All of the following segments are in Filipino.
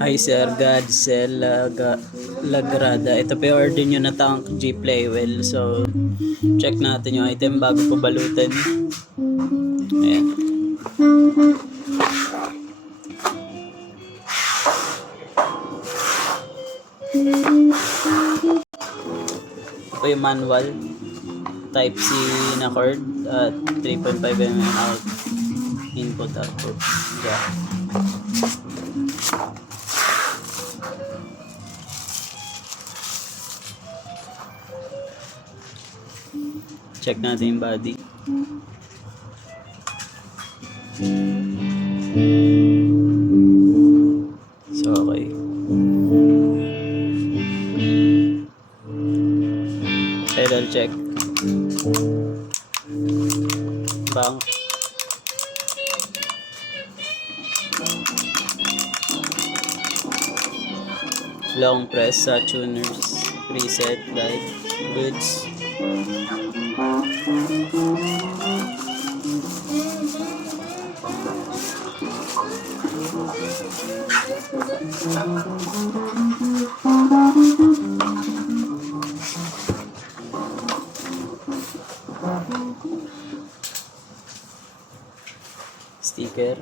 Hi Sir Godsel Lagrada. Ito pa yung order nyo na tank G Playwell. So, check natin yung item bago ko balutan. Ayan. Ito yung manual. Type C na cord at 3.5 mm out. Input output. Yeah. Check natin yung body. So, okay. Pedal check. Bank. Long press sa tuners. Preset guide. Goods. Sticker.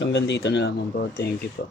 So hanggang dito na lamang po. Thank you po.